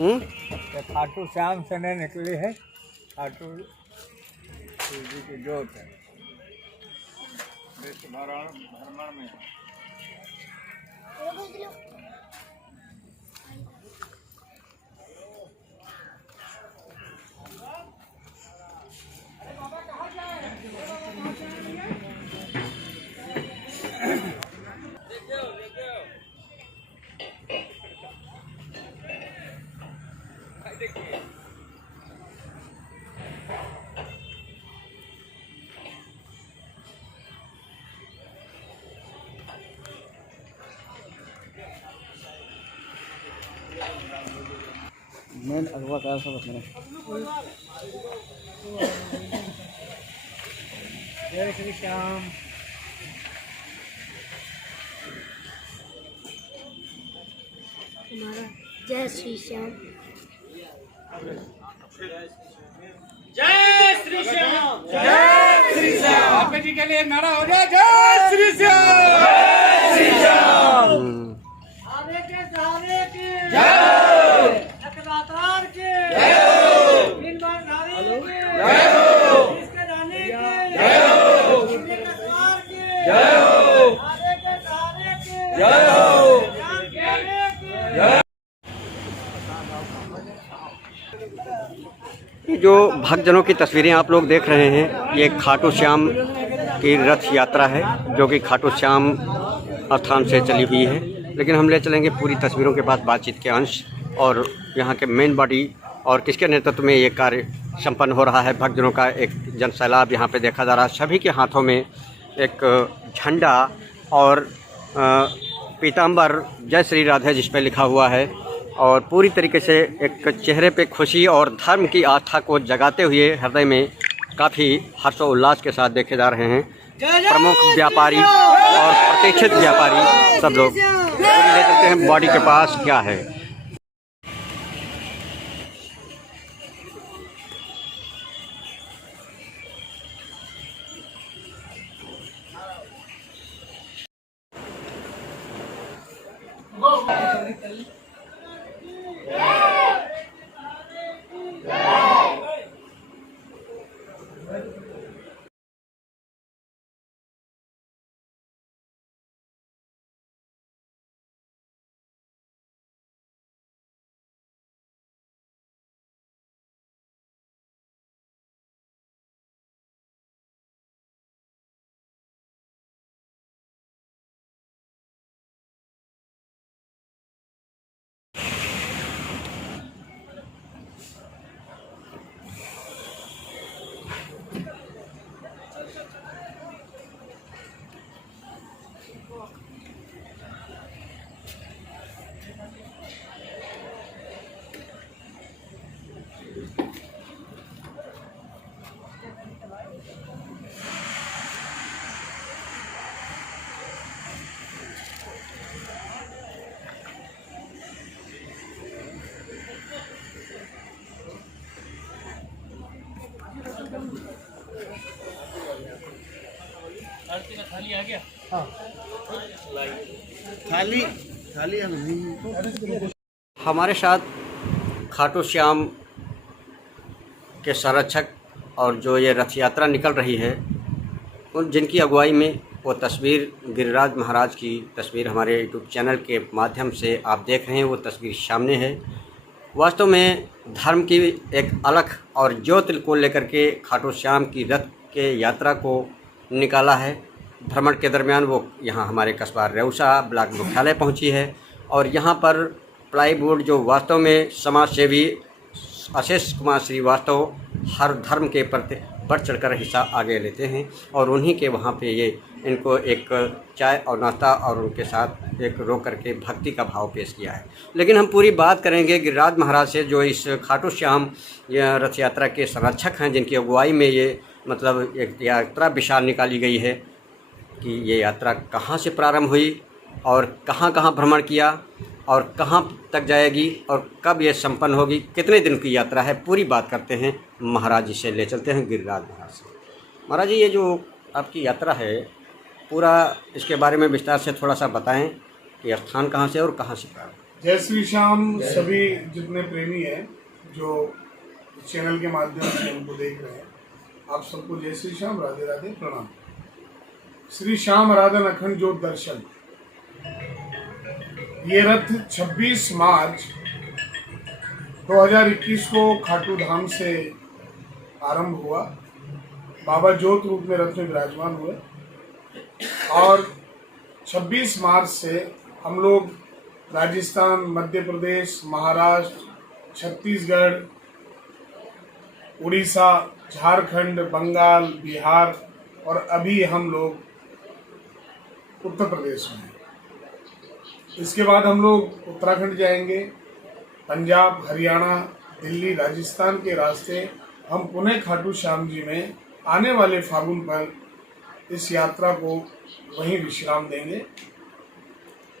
ये खाटू श्याम से नहीं निकली है, खाटू शिव जी की जोत है। विश्व भ्रमण में मेन अगवा का सब अपने जय श्री श्याम। जय श्री श्याम। जय श्री श्याम। जय श्री श्याम। बापू जी के लिए नारा हो जाए, जय श्री श्याम। जय श्री श्याम। आने के जाने की जय। लखदातार की जय। तीन बार नारी की जय। इसके जाने की जय। इनके कसार की जय। आने के जाने की जय। ज्ञान देने की जय। जो भक्तजनों की तस्वीरें आप लोग देख रहे हैं, ये खाटू श्याम की रथ यात्रा है जो कि खाटू श्याम स्थान से चली हुई है। लेकिन हम ले चलेंगे पूरी तस्वीरों के बाद बातचीत के अंश और यहाँ के मेन बॉडी और किसके नेतृत्व में ये कार्य संपन्न हो रहा है। भक्तजनों का एक जनसैलाब यहाँ पे देखा जा रहा है। सभी के हाथों में एक झंडा और पीताम्बर जय श्री राधे जिस पे लिखा हुआ है और पूरी तरीके से एक चेहरे पे खुशी और धर्म की आस्था को जगाते हुए हृदय में काफ़ी हर्षोल्लास के साथ देखे जा रहे हैं। प्रमुख व्यापारी और प्रतीक्षित व्यापारी सब लोग ले चलते हैं बॉडी के पास क्या है। थाली आ गया। थाली थाली नहीं। हमारे साथ खाटू श्याम के संरक्षक और जो ये रथ यात्रा निकल रही है उन जिनकी अगुवाई में वो तस्वीर गिरिराज महाराज की तस्वीर हमारे यूट्यूब चैनल के माध्यम से आप देख रहे हैं, वो तस्वीर सामने है। वास्तव में धर्म की एक अलख और ज्योति को लेकर के खाटू श्याम की रथ के यात्रा को निकाला है। भ्रमण के दरमियान वो यहाँ हमारे कस्बा रेउसा ब्लॉक मुख्यालय पहुँची है और यहाँ पर प्लाईवुड जो वास्तव में समाज सेवी आशीष कुमार श्रीवास्तव हर धर्म के प्रति बढ़ चढ़कर हिस्सा आगे लेते हैं और उन्हीं के वहाँ पे ये इनको एक चाय और नाश्ता और उनके साथ एक रोक करके भक्ति का भाव पेश किया है। लेकिन हम पूरी बात करेंगे गिरिराज महाराज से जो इस खाटू श्याम रथ यात्रा के संरक्षक हैं, जिनकी अगुवाई में ये मतलब एक यात्रा विशाल निकाली गई है कि ये यात्रा कहाँ से प्रारंभ हुई और कहाँ कहाँ भ्रमण किया और कहाँ तक जाएगी और कब ये संपन्न होगी, कितने दिन की यात्रा है, पूरी बात करते हैं। महाराज जी से ले चलते हैं गिरिराज महाराज से। महाराज जी, ये जो आपकी यात्रा है पूरा इसके बारे में विस्तार से थोड़ा सा बताएं कि स्थान कहाँ से और कहाँ से प्रारंभ। जय श्री श्याम सभी जितने प्रेमी हैं जो इस चैनल के माध्यम से हमको देख रहे हैं, आप सबको जय श्री श्याम, राधे राधे, प्रणाम। श्री श्याम आराधन अखंड ज्योत दर्शन, ये रथ 26 मार्च 2021 को खाटू धाम से आरंभ हुआ। बाबा ज्योत रूप में रथ में विराजमान हुए और 26 मार्च से हम लोग राजस्थान, मध्य प्रदेश, महाराष्ट्र, छत्तीसगढ़, उड़ीसा, झारखंड, बंगाल, बिहार और अभी हम लोग उत्तर प्रदेश में हैं। इसके बाद हम लोग उत्तराखंड जाएंगे, पंजाब, हरियाणा, दिल्ली, राजस्थान के रास्ते हम पुणे खाटू श्याम जी में आने वाले फागुन पर इस यात्रा को वहीं विश्राम देंगे।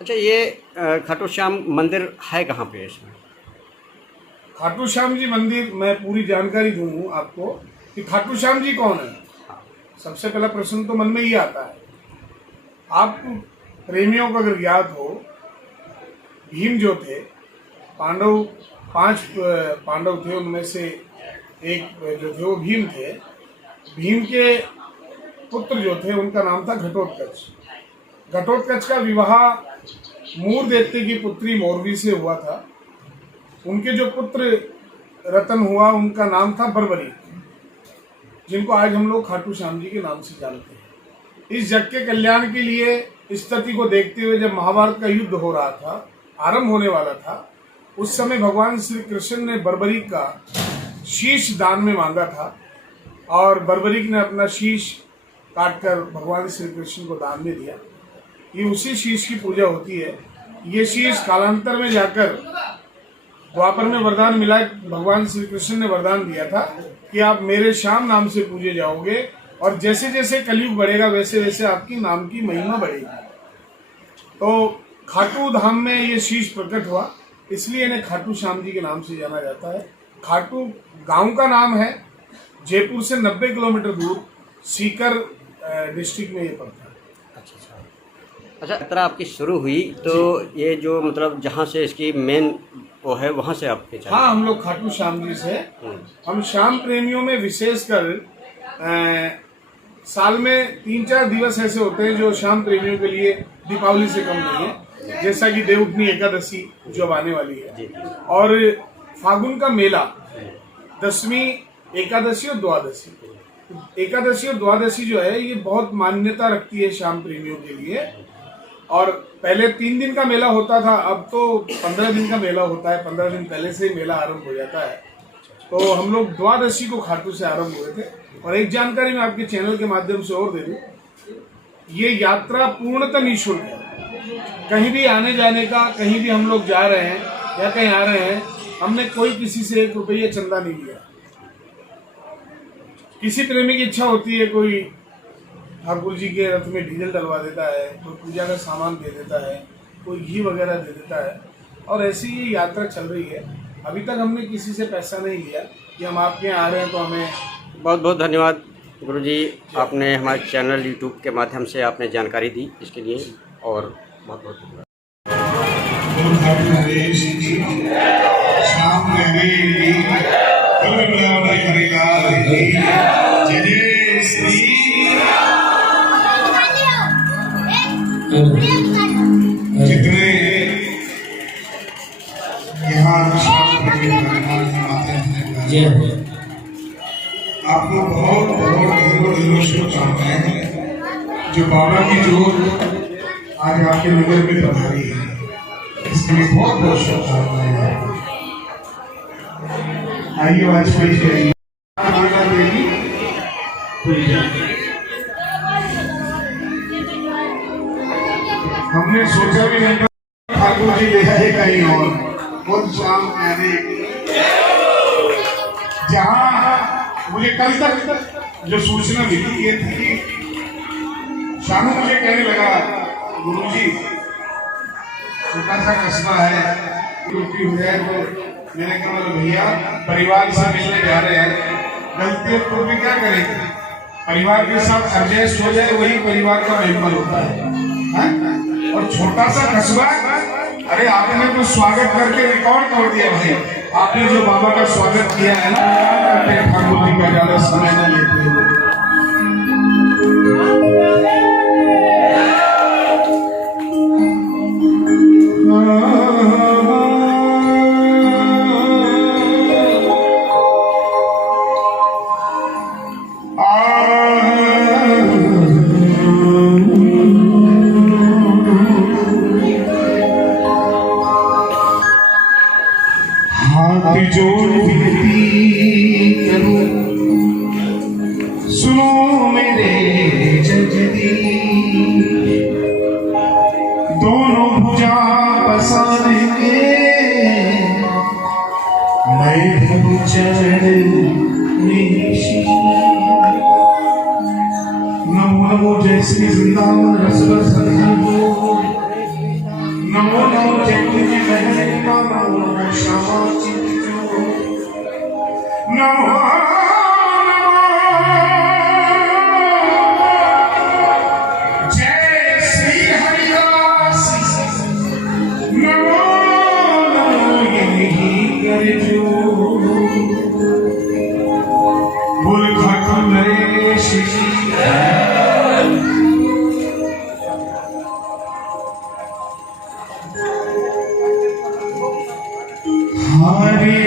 अच्छा, ये खाटू श्याम मंदिर है कहाँ पे इसमें? खाटू श्याम जी मंदिर, मैं पूरी जानकारी दूँ आपको कि खाटू श्याम जी कौन है। सबसे पहला प्रश्न तो मन में ही आता है। आप प्रेमियों को अगर याद हो, भीम जो थे, पांडव 5 पांडव थे, उनमें से एक जो थे वो भीम थे। भीम के पुत्र जो थे उनका नाम था घटोत्कच। घटोत्कच का विवाह मूर देवते की पुत्री मोरवी से हुआ था। उनके जो पुत्र रतन हुआ उनका नाम था बर्बरी, जिनको आज हम लोग खाटू श्याम जी के नाम से जानते हैं। इस जग के कल्याण के लिए इस स्थिति को देखते हुए जब महाभारत का युद्ध हो रहा था, आरंभ होने वाला था, उस समय भगवान श्री कृष्ण ने बर्बरीक का शीश दान में मांगा था और बर्बरीक ने अपना शीश काटकर भगवान श्री कृष्ण को दान में दिया। ये उसी शीश की पूजा होती है। ये शीश कालांतर में जाकर द्वापर में वरदान मिला। भगवान श्री कृष्ण ने वरदान दिया था कि आप मेरे श्याम नाम से पूजे जाओगे और जैसे जैसे कलयुग बढ़ेगा वैसे वैसे आपकी नाम की महिमा बढ़ेगी। तो खाटू धाम में ये शीश प्रकट हुआ, इसलिए इन्हें खाटू श्याम जी के नाम से जाना जाता है। खाटू गांव का नाम है, जयपुर से 90 किलोमीटर दूर सीकर डिस्ट्रिक्ट में ये पड़ता है। अच्छा, यात्रा आपकी शुरू हुई तो ये जो मतलब जहाँ से इसकी मेन वो है वहाँ से आपके चले? हाँ, हम लोग खाटू श्याम जी से, हम श्याम प्रेमियों में विशेषकर साल में 3-4 दिवस ऐसे होते हैं जो श्याम प्रेमियों के लिए दीपावली से कम नहीं है, जैसा कि देवउठनी एकादशी जो अब आने वाली है, और फागुन का मेला, दशमी, एकादशी और द्वादशी। एकादशी और द्वादशी जो है ये बहुत मान्यता रखती है श्याम प्रेमियों के लिए। और पहले 3 दिन का मेला होता था, अब तो 15 दिन का मेला होता है। 15 दिन पहले से ही मेला आरंभ हो जाता है। तो हम लोग द्वादशी को खाटू से आरंभ हुए थे। और एक जानकारी मैं आपके चैनल के माध्यम से और दे दूं, ये यात्रा पूर्णतः निःशुल्क है। कहीं भी आने जाने का, कहीं भी हम लोग जा रहे हैं या कहीं आ रहे हैं, हमने कोई किसी से 1 रुपये चंदा नहीं लिया। किसी प्रेमी की इच्छा होती है, कोई ठाकुर जी के रथ में डीजल डलवा देता है, कोई पूजा का सामान दे देता है, कोई घी वगैरह दे देता है, और ऐसी ही यात्रा चल रही है। अभी तक हमने किसी से पैसा नहीं लिया कि हम आपके यहाँ आ रहे हैं तो हमें। बहुत बहुत धन्यवाद गुरुजी, आपने हमारे चैनल यूट्यूब के माध्यम से आपने जानकारी दी, इसके लिए और बहुत बहुत धन्यवाद। जितने यहाँ आपको बहुत बहुत दिलों से शुभकामनाएं हैं। जो बाबा की जोत आज आपके नगर में पधारी है, इसके लिए बहुत बहुत शुभकामनाएं हैं। आइए वाजपेयी जी, आइए हमने सोचा भी नहीं था ठाकुर जी ले जाए कहीं और। खुद शाम कहने जहाँ मुझे कल तक जो सूचना मिली ये थी कि शानू मुझे कहने लगा, गुरुजी छोटा सा कस्बा है, ड्यूटी हो जाए तो। मैंने कहा भैया परिवार से मिलने जा रहे हैं, गलती तो भी क्या करेंगे, परिवार के साथ एडजस्ट हो जाए वही परिवार का मेंबर होता है। और छोटा सा कस्बा अरे आपने तो स्वागत करके रिकॉर्ड तोड़ दिया भाई। आपने जो बाबा का स्वागत किया है ना, ठाकुर जी का ज्यादा समय न लेते हुए। हाथ जोड़ विनती करूं, सुनो मेरे जजदी, दोनों भुजा पसार के मैं धरू चरण निशी। नमो नमो जय श्री वृंदावन रसवर संधो, नमो नमो जय तुझे महिमा, नमो नमो श्यामा चिंतो, नमो नमो जय श्री हरिदास, नमो नमो यही कर जो बोल खाटू नरेश जी। हरे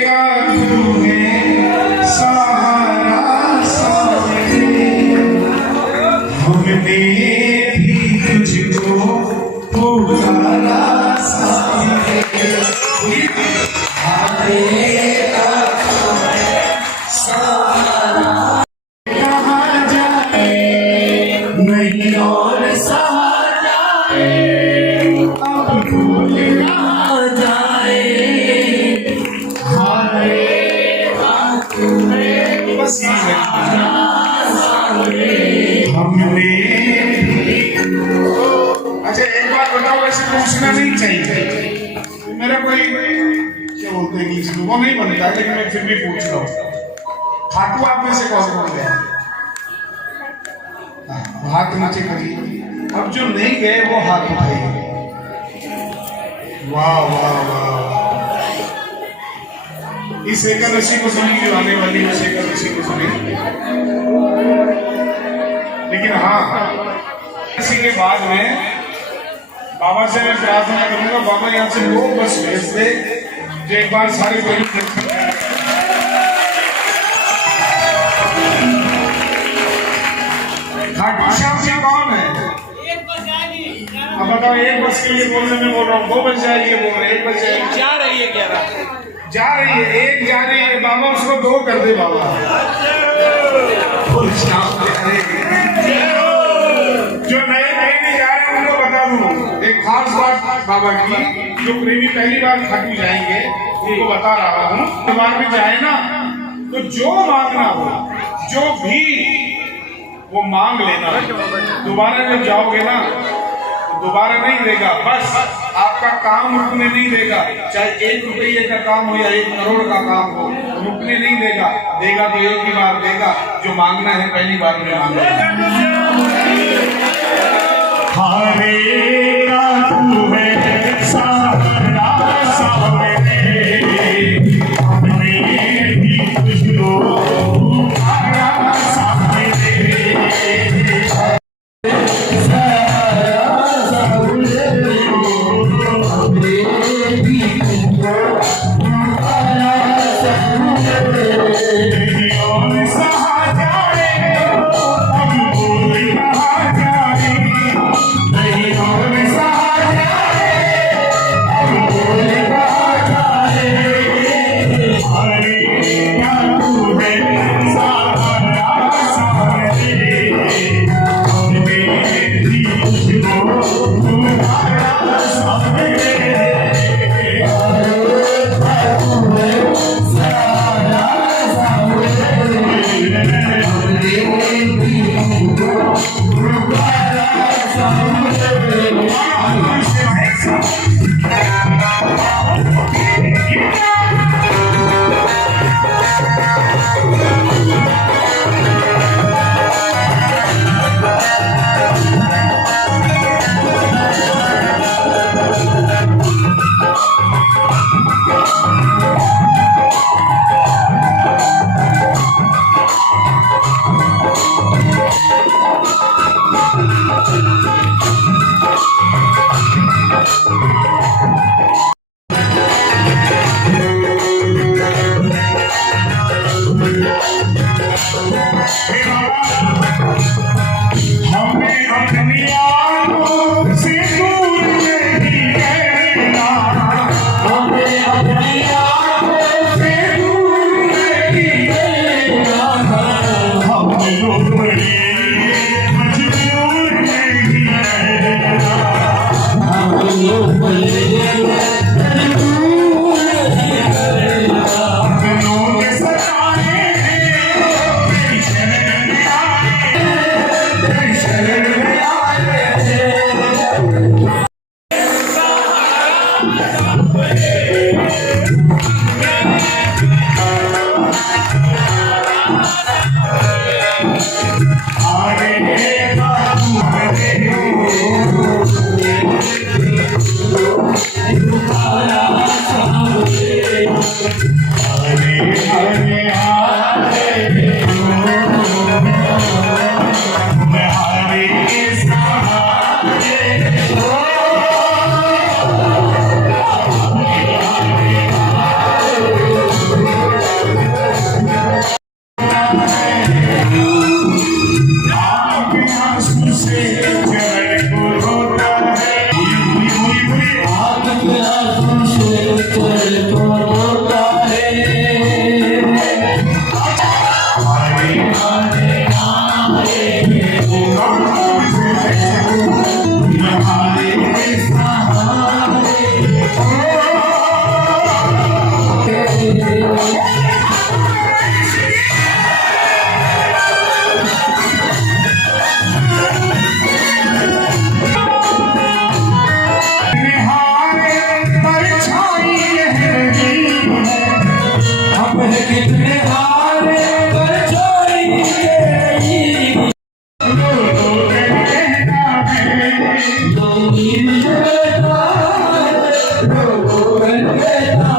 का तुम्हें सहारा सामने, हमने भी तुझको पुकारा सामने। हरे का तुम्हें सहारा कहाँ जाए, नहीं और सहारा अब भूल ना जाए। हमने अच्छा एक बात बताओ, ऐसे पूछना नहीं चाहिए, मेरा कोई क्या बोलते हैं कि वो नहीं बनता है, लेकिन मैं फिर भी पूछ रहा हूँ। खाटू आप में से कौन कौन गए? हाथ नीचे करिए। अब जो नहीं गए वो हाथ उठाइए। वाह वाह वाह। इस एकादशी को सुनिए, जो आने वाली इस एकादशी को सुनिए। लेकिन हाँ, इसी के बाद में बाबा से मैं प्रार्थना करूंगा, बाबा यहाँ से वो बस भेज दे जो एक बार सारे कोई खाटू श्याम जी कौन है? अब बताओ, एक बस के लिए बोलने में बोल रहा हूँ, 2 बज जाएगी बोल रहे, 1 बज जाएगी। जा रही है 11 जा रही है, 1 जा रही है। बाबा उसको 2 कर दे बाबा। जो नए नहीं जा रहे उनको बता दूं एक खास बात बाबा की, जो प्रेमी पहली बार खाटू जाएंगे उनको बता रहा हूँ। बार में जाए ना तो जो मांगना हो, जो भी वो मांग लेना। दोबारा जब जाओगे ना तो दोबारा नहीं देगा, बस आपका काम रुकने नहीं देगा। चाहे 1 रुपये का काम हो या 1 करोड़ का काम हो, रुकने नहीं देगा। देगा तो एक ही बार देगा, जो मांगना है पहली बार में मांगेगा। हरे का तू है सहारा सामने, हमने भी तुझको पुकारा सामने। और सहा जाए अब बोल आंसू से चरण को रोता है। भूली भूली आपके आंसू से चरण को रोता है। कितने हारे परछाई तेरी, दो नींद देता है, दो बन देता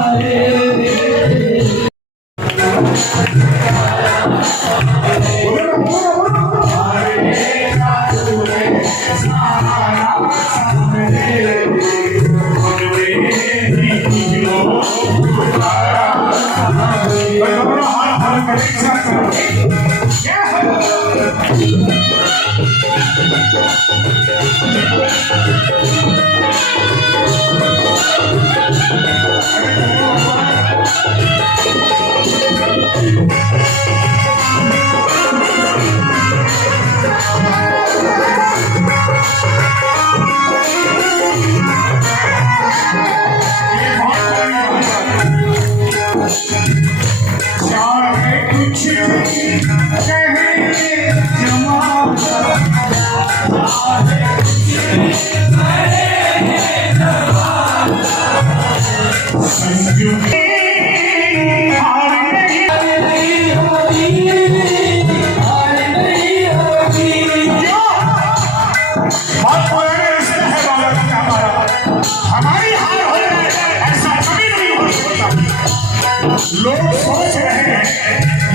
लोग सोच रहे हैं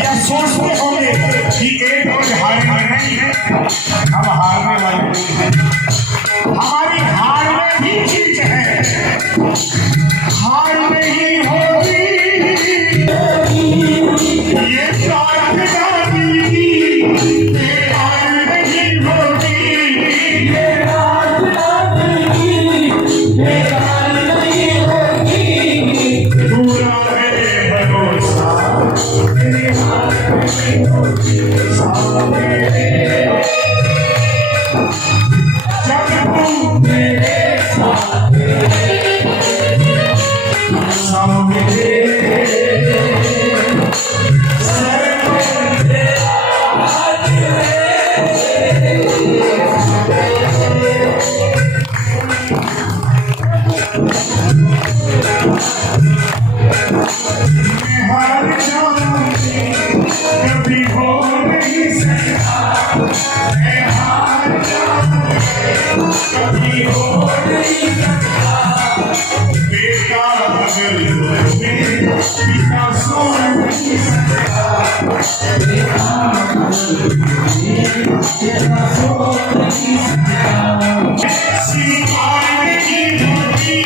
या सोचते होंगे कि एक रोज हारने नहीं है, हम हारने वाले नहीं हैं। हमारी हार में भी चीज है, हार नहीं होगी ये बात जानी, हार नहीं होगी ये बात जानी, हार नहीं होगी। पूरा कभी हो नहीं सकता, कभी हो नहीं सकता, बेटा बगल में पिता सो नहीं सकता, बेटा बगल में पिता सो नहीं सकता। सितारे की धरती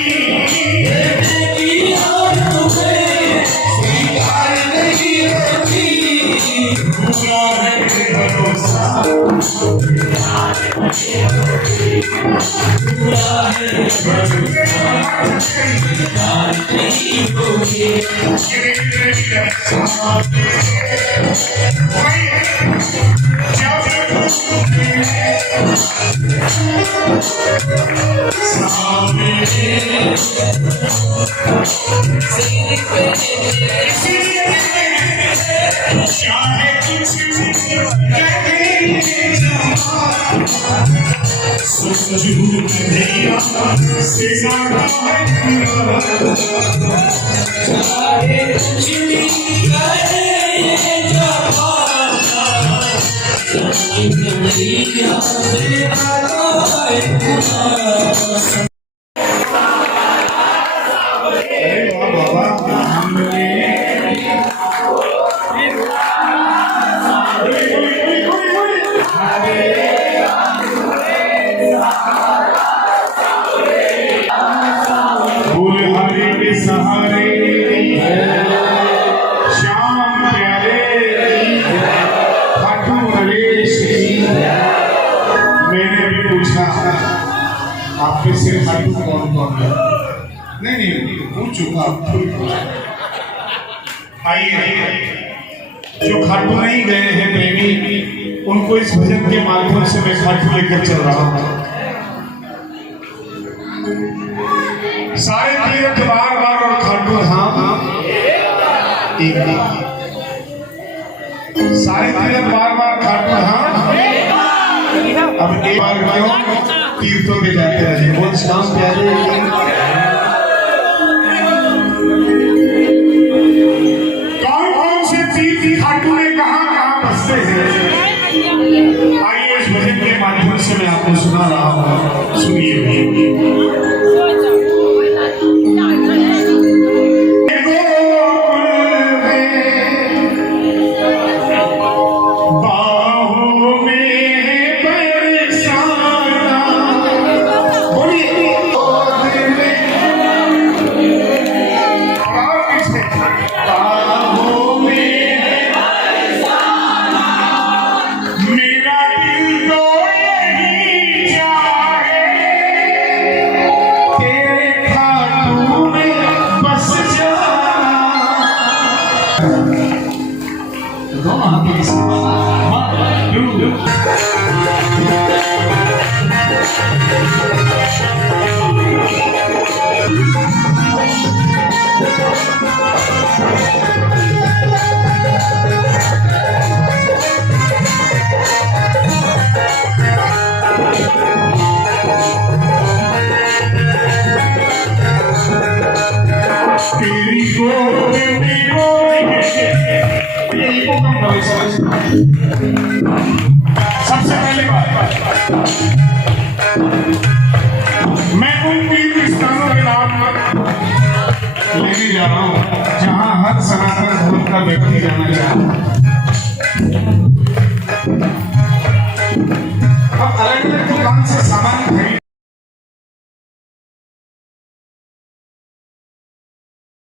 मैंने भी पूछा आप में से खाटू कौन कौन है? नहीं पूछ चुका, आप खुद पूछा। आइए, जो खाटू नहीं गए हैं प्रेमी, उनको इस भजन के माध्यम से मैं खाटू लेकर चल रहा हूँ। सारे तीर्थ बार बार और खाटू धाम एक, सारे तीर्थ बार बार खाटू धाम अब एक बार क्यों तीर्थों पे जाते रहे। बोल शाम प्यारे कौन कौन से तीर्थ खाटू में कहाँ बसते हैं, आइए इस भजन के माध्यम से मैं आपको सुना रहा हूँ, सुनिए। सबसे पहले बात, मैं उन तीन स्थानों के नाम लेने जा रहा हूं जहां हर सनातन धर्म का व्यक्ति जाना चाहता है।